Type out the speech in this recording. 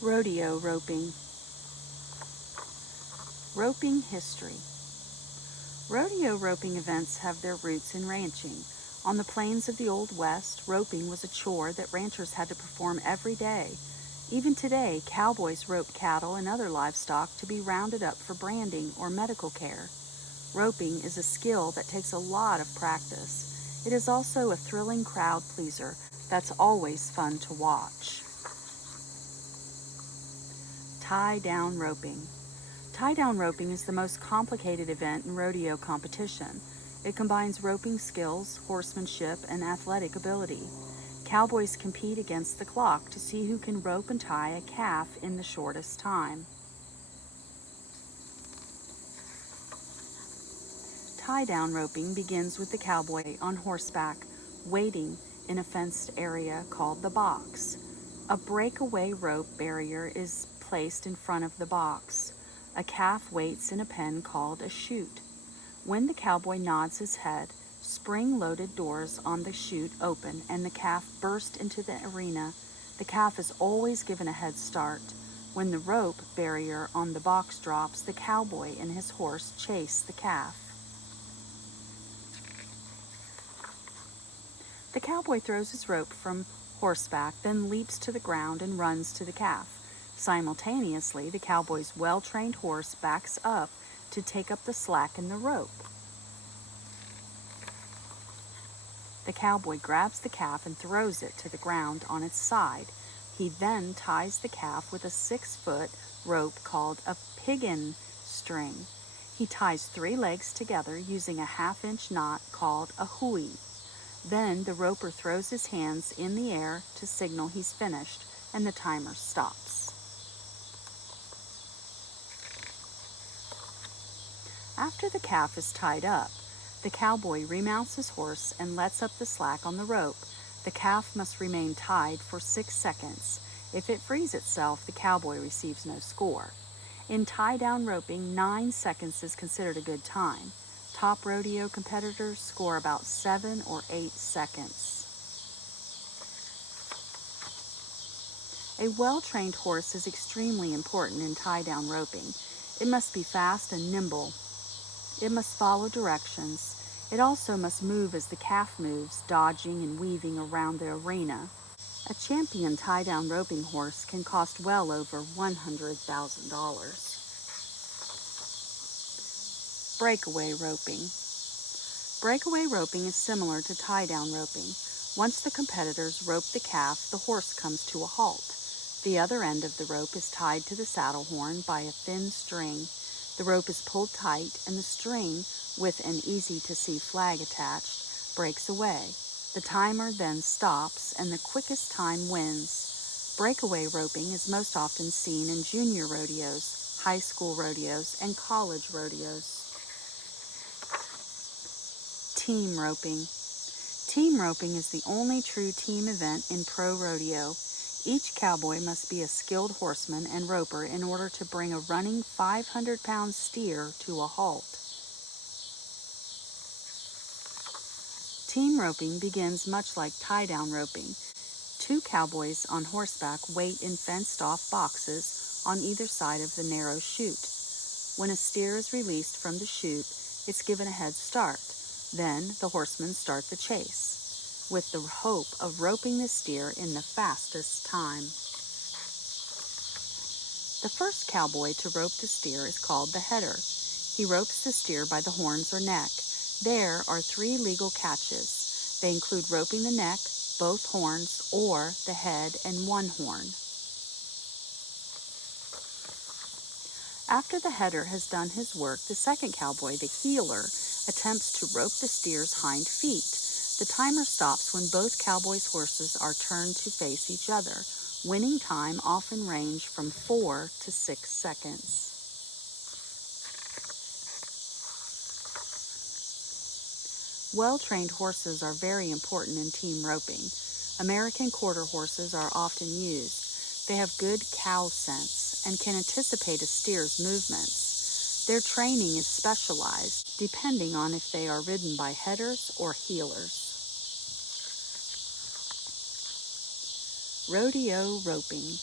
Rodeo roping. Roping history. Rodeo roping events have their roots in ranching. On the plains of the Old West, roping was a chore that ranchers had to perform every day. Even today, cowboys rope cattle and other livestock to be rounded up for branding or medical care. Roping is a skill that takes a lot of practice. It is also a thrilling crowd pleaser that's always fun to watch. Tie-down roping. Tie-down roping is the most complicated event in rodeo competition. It combines roping skills, horsemanship, and athletic ability. Cowboys compete against the clock to see who can rope and tie a calf in the shortest time. Tie-down roping begins with the cowboy on horseback, waiting in a fenced area called the box. A breakaway rope barrier is placed in front of the box. A calf waits in a pen called a chute. When the cowboy nods his head, spring-loaded doors on the chute open and the calf bursts into the arena. The calf is always given a head start. When the rope barrier on the box drops, the cowboy and his horse chase the calf. The cowboy throws his rope from horseback, then leaps to the ground and runs to the calf. Simultaneously, the cowboy's well-trained horse backs up to take up the slack in the rope. The cowboy grabs the calf and throws it to the ground on its side. He then ties the calf with a 6-foot rope called a piggin string. He ties 3 legs together using a 1/2-inch knot called a hui. Then the roper throws his hands in the air to signal he's finished, and the timer stops. After the calf is tied up, the cowboy remounts his horse and lets up the slack on the rope. The calf must remain tied for 6 seconds. If it frees itself, the cowboy receives no score. In tie-down roping, 9 seconds is considered a good time. Top rodeo competitors score about 7 or 8 seconds. A well-trained horse is extremely important in tie-down roping. It must be fast and nimble. It must follow directions. It also must move as the calf moves, dodging and weaving around the arena. A champion tie-down roping horse can cost well over $100,000. Breakaway roping. Breakaway roping is similar to tie-down roping. Once the competitors rope the calf, the horse comes to a halt. The other end of the rope is tied to the saddle horn by a thin string. The rope is pulled tight and the string, with an easy-to-see flag attached, breaks away. The timer then stops and the quickest time wins. Breakaway roping is most often seen in junior rodeos, high school rodeos, and college rodeos. Team roping. Team roping is the only true team event in pro rodeo. Each cowboy must be a skilled horseman and roper in order to bring a running 500-pound steer to a halt. Team roping begins much like tie-down roping. 2 cowboys on horseback wait in fenced-off boxes on either side of the narrow chute. When a steer is released from the chute, it's given a head start. Then the horsemen start the chase, with the hope of roping the steer in the fastest time. The first cowboy to rope the steer is called the header. He ropes the steer by the horns or neck. There are 3 legal catches. They include roping the neck, both horns, or the head and 1 horn. After the header has done his work, the second cowboy, the heeler, attempts to rope the steer's hind feet. The timer stops when both cowboys' horses are turned to face each other. Winning time often range from 4 to 6 seconds. Well-trained horses are very important in team roping. American quarter horses are often used. They have good cow sense and can anticipate a steer's movements. Their training is specialized, depending on if they are ridden by headers or heelers. Rodeo roping.